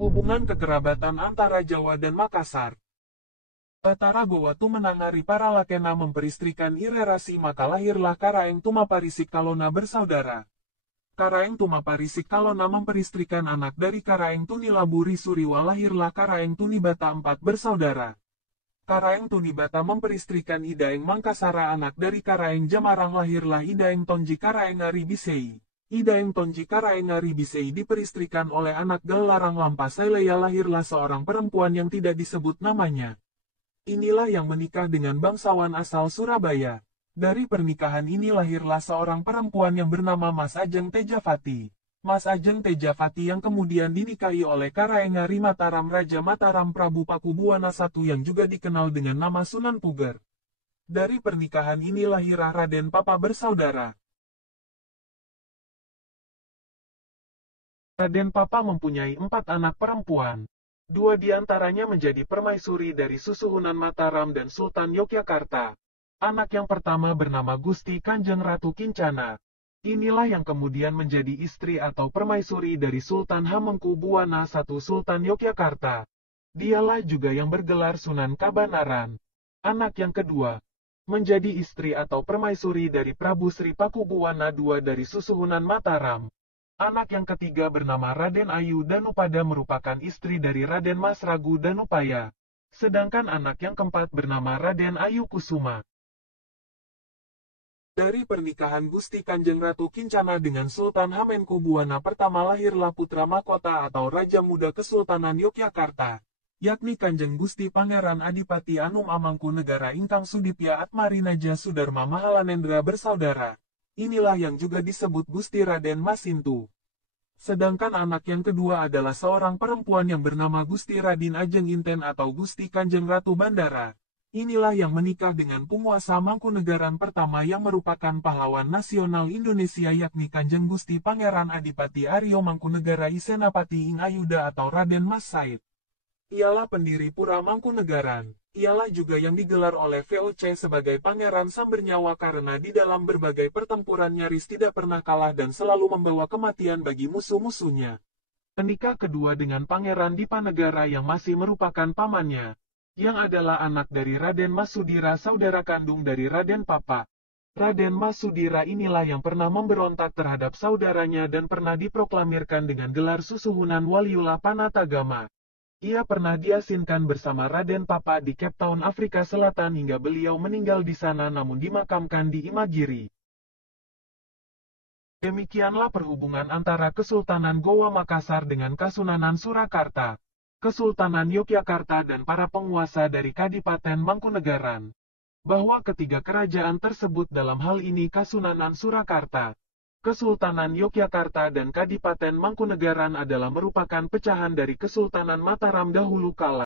Hubungan kekerabatan antara Jawa dan Makassar. Batara Gowatu menangari para lakena memperistrikan irerasi maka lahirlah Karaeng Tumaparisik Kalona bersaudara. Karaeng Tumaparisik Kalona memperistrikan anak dari Karaeng Tunilaburi Suriwa lahirlah Karaeng Tunibata empat bersaudara. Karaeng Tunibata memperistrikan Idaeng Mangkasara anak dari Karaeng Jamarang lahirlah Idaeng Tonji Karaeng Aribisei. Idaeng Tonji Karaeng Aribisei diperistrikan oleh anak Gelarang Lampasaileya lahirlah seorang perempuan yang tidak disebut namanya. Inilah yang menikah dengan bangsawan asal Surabaya. Dari pernikahan ini lahirlah seorang perempuan yang bernama Mas Ajeng Tejavati. Mas Ajeng Tejavati yang kemudian dinikahi oleh Karaeng Ngari Mataram Raja Mataram Prabu Pakubuwana I yang juga dikenal dengan nama Sunan Puger. Dari pernikahan ini lahirlah Raden Papa bersaudara. Raden Papa mempunyai 4 anak perempuan. 2 di antaranya menjadi permaisuri dari Susuhunan Mataram dan Sultan Yogyakarta. Anak yang pertama bernama Gusti Kanjeng Ratu Kincana. Inilah yang kemudian menjadi istri atau permaisuri dari Sultan Hamengkubuwana I Sultan Yogyakarta. Dialah juga yang bergelar Sunan Kabanaran. Anak yang kedua menjadi istri atau permaisuri dari Prabu Sri Pakubuwana II dari Susuhunan Mataram. Anak yang ketiga bernama Raden Ayu Danupada merupakan istri dari Raden Mas Ragu Danupaya. Sedangkan anak yang keempat bernama Raden Ayu Kusuma. Dari pernikahan Gusti Kanjeng Ratu Kincana dengan Sultan Hamengkubuwana I lahirlah putra mahkota atau Raja Muda Kesultanan Yogyakarta, yakni Kanjeng Gusti Pangeran Adipati Anum Amangkunegara Ingkang Sudipya Atmarinaja Sudarma Mahalanendra bersaudara. Inilah yang juga disebut Gusti Raden Masintu. Sedangkan anak yang kedua adalah seorang perempuan yang bernama Gusti Radin Ajeng Inten atau Gusti Kanjeng Ratu Bandara. Inilah yang menikah dengan penguasa Mangkunegaran pertama yang merupakan pahlawan nasional Indonesia yakni Kanjeng Gusti Pangeran Adipati Aryo Mangkunegara Isenapati Ing Ayuda atau Raden Mas Said. Ialah pendiri Pura Mangkunegaran. Ialah juga yang digelar oleh VOC sebagai Pangeran Sambernyawa karena di dalam berbagai pertempuran nyaris tidak pernah kalah dan selalu membawa kematian bagi musuh-musuhnya. Menikah kedua dengan Pangeran Dipanegara yang masih merupakan pamannya, yang adalah anak dari Raden Masudira saudara kandung dari Raden Papa. Raden Masudira inilah yang pernah memberontak terhadap saudaranya dan pernah diproklamirkan dengan gelar Susuhunan Waliullah Panatagama. Ia pernah diasinkan bersama Raden Papa di Cape Town, Afrika Selatan hingga beliau meninggal di sana namun dimakamkan di Imagiri. Demikianlah perhubungan antara Kesultanan Gowa Makassar dengan Kasunanan Surakarta, Kesultanan Yogyakarta dan para penguasa dari Kadipaten Mangkunegaran. Bahwa ketiga kerajaan tersebut dalam hal ini Kasunanan Surakarta, Kesultanan Yogyakarta dan Kadipaten Mangkunegaran adalah merupakan pecahan dari Kesultanan Mataram dahulu kala.